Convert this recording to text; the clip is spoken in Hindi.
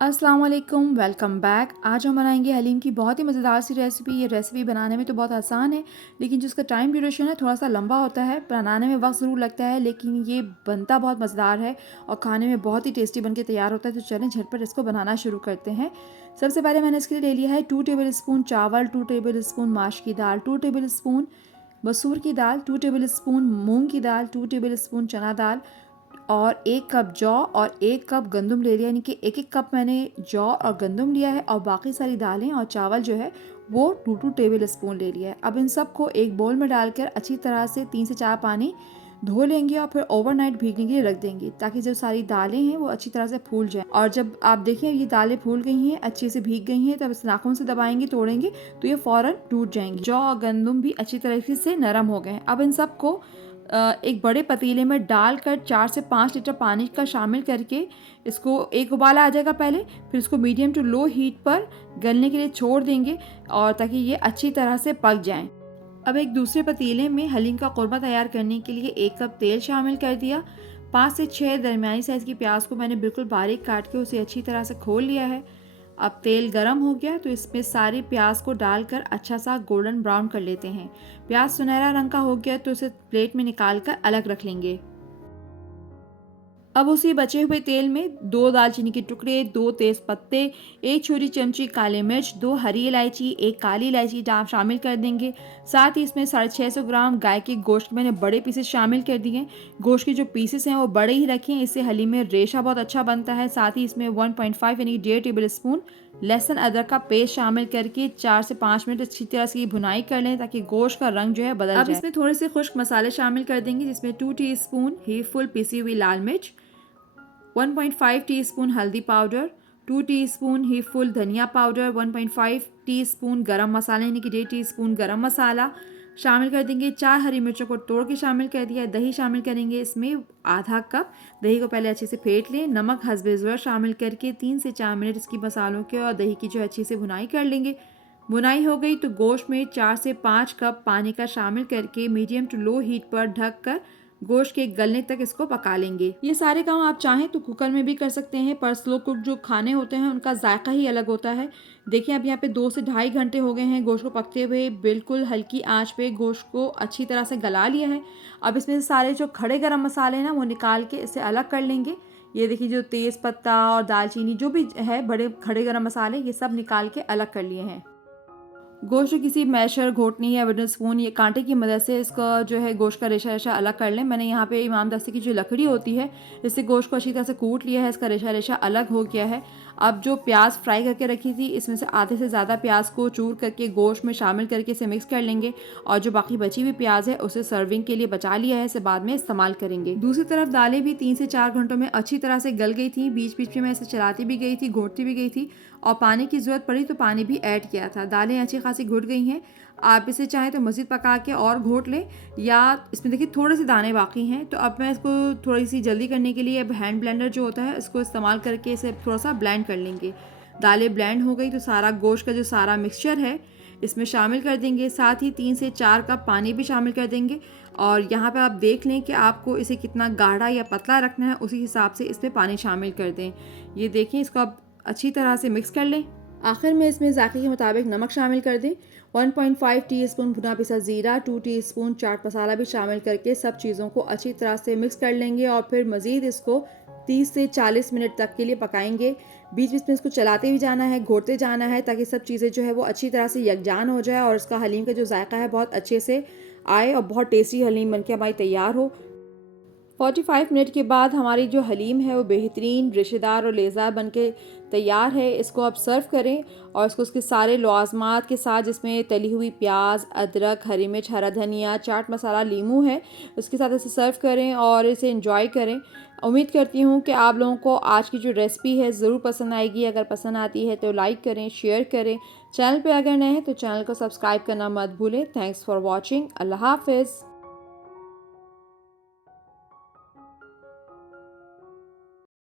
अस्सलाम वालेकुम, वेलकम बैक। आज हम बनाएंगे हलीम की बहुत ही मज़ेदार सी रेसिपी। ये रेसिपी बनाने में तो बहुत आसान है, लेकिन जिसका टाइम ड्यूरेशन है थोड़ा सा लंबा होता है। बनाने में वक्त ज़रूर लगता है, लेकिन ये बनता बहुत मज़ेदार है और खाने में बहुत ही टेस्टी बन के तैयार होता है। तो चलें झटपट इसको बनाना शुरू करते हैं। सबसे पहले मैंने इसके लिए ले लिया है 2 टेबल स्पून चावल, 2 टेबल स्पून माश की दाल, 2 टेबल स्पून मसूर की दाल, 2 टेबल स्पून मूंग की दाल, 2 टेबल स्पून चना दाल और 1 कप जौ और 1 कप गंदम ले लिया। यानी कि एक एक कप मैंने जौ और गंदम लिया है और बाकी सारी दालें और चावल जो है वो 2 टेबल स्पून ले लिया है। अब इन सब को एक बोल में डालकर अच्छी तरह से 3 से 4 पानी धो लेंगे और फिर ओवरनाइट भीगने के लिए रख देंगे, ताकि जो सारी दालें हैं वो अच्छी तरह से फूल जाएं। और जब आप देखें ये दालें फूल गई हैं, अच्छे से भीग गई हैं, तब इस नाखून से दबाएंगे, तोड़ेंगे तो ये फ़ौरन टूट जाएंगी। जौ और गंदम भी अच्छी तरीके से नरम हो गए हैं। अब इन सब को एक बड़े पतीले में डालकर 4 से 5 लीटर पानी का शामिल करके इसको एक उबाला आ जाएगा पहले, फिर इसको मीडियम टू लो हीट पर गलने के लिए छोड़ देंगे और ताकि ये अच्छी तरह से पक जाएं। अब एक दूसरे पतीले में हलीम का कोरमा तैयार करने के लिए 1 कप तेल शामिल कर दिया। 5 से 6 दरमियानी साइज़ की प्याज को मैंने बिल्कुल बारीक काट के उसे अच्छी तरह से खोल लिया है। अब तेल गरम हो गया तो इसमें सारी प्याज को डालकर अच्छा सा गोल्डन ब्राउन कर लेते हैं। प्याज सुनहरा रंग का हो गया तो इसे प्लेट में निकाल कर अलग रख लेंगे। अब उसी बचे हुए तेल में 2 दालचीनी के टुकड़े, 2 तेज पत्ते, 1 छोटी चमची काली मिर्च, 2 हरी इलायची, 1 काली इलायची शामिल कर देंगे। साथ ही इसमें 650 ग्राम गाय के गोश्त मैंने बड़े पीसेस शामिल कर दिए। गोश्त के जो पीसेस हैं वो बड़े ही रखें, इससे हलीम में रेशा बहुत अच्छा बनता है। साथ ही इसमें 1.5 यानी 1.5 टेबल स्पून लहसुन अदरक का पेस्ट शामिल करके 4 से 5 मिनट अच्छी तरह से भुनाई कर लें, ताकि गोश्त का रंग जो है बदल जाए। अब इसमें थोड़े से खुश्क मसाले शामिल कर देंगे, जिसमें 2 टीस्पून ही फुल पिसी हुई लाल मिर्च, 1.5 टीस्पून हल्दी पाउडर, 2 टीस्पून ही फुल धनिया पाउडर, 1.5 टीस्पून गरम मसाला यानी कि 1.5 टीस्पून गरम मसाला शामिल कर देंगे। 4 हरी मिर्चों को तोड़ के शामिल कर दिया। दही शामिल करेंगे इसमें आधा कप। दही को पहले अच्छे से फेंट लें। नमक हस्बे ज़रूरत शामिल करके 3 से 4 मिनट इसकी मसालों के और दही की जो अच्छी से भुनाई कर लेंगे। भुनाई हो गई तो गोश्त में 4 से 5 कप पानी का शामिल करके मीडियम टू लो हीट पर ढक कर गोश्त के गलने तक इसको पका लेंगे। ये सारे काम आप चाहें तो कुकर में भी कर सकते हैं, पर स्लो कुक जो खाने होते हैं उनका जायका ही अलग होता है। देखिए अब यहाँ पे 2 से ढाई घंटे हो गए हैं गोश्त को पकते हुए। बिल्कुल हल्की आंच पे गोश्त को अच्छी तरह से गला लिया है। अब इसमें से सारे जो खड़े गरम मसाले हैं ना वो निकाल के इसे अलग कर लेंगे। ये देखिए जो तेज़ पत्ता और दालचीनी जो भी है बड़े खड़े गरम मसाले, ये सब निकाल के अलग कर लिए हैं। गोश्त किसी मैशर, घोटनी या वुडन स्पून या कांटे की मदद से इसका जो है गोश्त का रेशा रेशा अलग कर लें। मैंने यहाँ पे इमाम दस्ते की जो लकड़ी होती है इससे गोश्त को अच्छी तरह से कूट लिया है, इसका रेशा रेशा अलग हो गया है। अब जो प्याज फ्राई करके रखी थी इसमें से आधे से ज़्यादा प्याज को चूर करके गोश्त में शामिल करके इसे मिक्स कर लेंगे और जो बाकी बची हुई प्याज है उसे सर्विंग के लिए बचा लिया है, इसे बाद में इस्तेमाल करेंगे। दूसरी तरफ दालें भी 3 से 4 घंटों में अच्छी तरह से गल गई थी। बीच बीच में मैं इसे चलाती भी गई थी, घोटती भी गई थी और पानी की ज़रूरत पड़ी तो पानी भी ऐड किया था। दालें अच्छी खासी घुट गई हैं। आप इसे चाहें तो मज़ीद पका के और घोट लें, या इसमें देखिए थोड़े से दाने बाकी हैं तो अब मैं इसको थोड़ी सी जल्दी करने के लिए अब हैंड ब्लेंडर जो होता है इसको इस्तेमाल करके इसे थोड़ा सा ब्लेंड कर लेंगे। दालें ब्लेंड हो गई तो सारा गोश्त का जो सारा मिक्सचर है इसमें शामिल कर देंगे। साथ ही 3 से 4 कप पानी भी शामिल कर देंगे और यहाँ पे आप देख लें कि आपको इसे कितना गाढ़ा या पतला रखना है, उसी हिसाब से इसमें पानी शामिल कर दें। ये देखें, इसको आप अच्छी तरह से मिक्स कर लें। आखिर में इसमें जायके के मुताबिक नमक शामिल कर दें। 1.5 टीस्पून भुना पिसा ज़ीरा, 2 टीस्पून चाट मसाला भी शामिल करके सब चीज़ों को अच्छी तरह से मिक्स कर लेंगे और फिर मज़ीद इसको 30 से 40 मिनट तक के लिए पकाएंगे। बीच बीच में इसको चलाते भी जाना है, घोटते जाना है, ताकि सब चीज़ें जो है वो अच्छी तरह से यकजान हो जाए और इसका हलीम का जो जायका है बहुत अच्छे से आए और बहुत टेस्टी हलीम बनके हमारी तैयार हो। 45 मिनट के बाद हमारी जो हलीम है वो बेहतरीन रेशेदार और लेज़ार बनके तैयार है। इसको आप सर्व करें और इसको उसके सारे लवाज़मात के साथ, जिसमें तली हुई प्याज, अदरक, हरी मिर्च, हरा धनिया, चाट मसाला, लीमू है, उसके साथ इसे सर्व करें और इसे एंजॉय करें। उम्मीद करती हूँ कि आप लोगों को आज की जो रेसिपी है ज़रूर पसंद आएगी। अगर पसंद आती है तो लाइक करें, शेयर करें। चैनल पर अगर नए हैं तो चैनल को सब्सक्राइब करना मत भूलें। Thanks for watching. अल्लाह हाफिज़।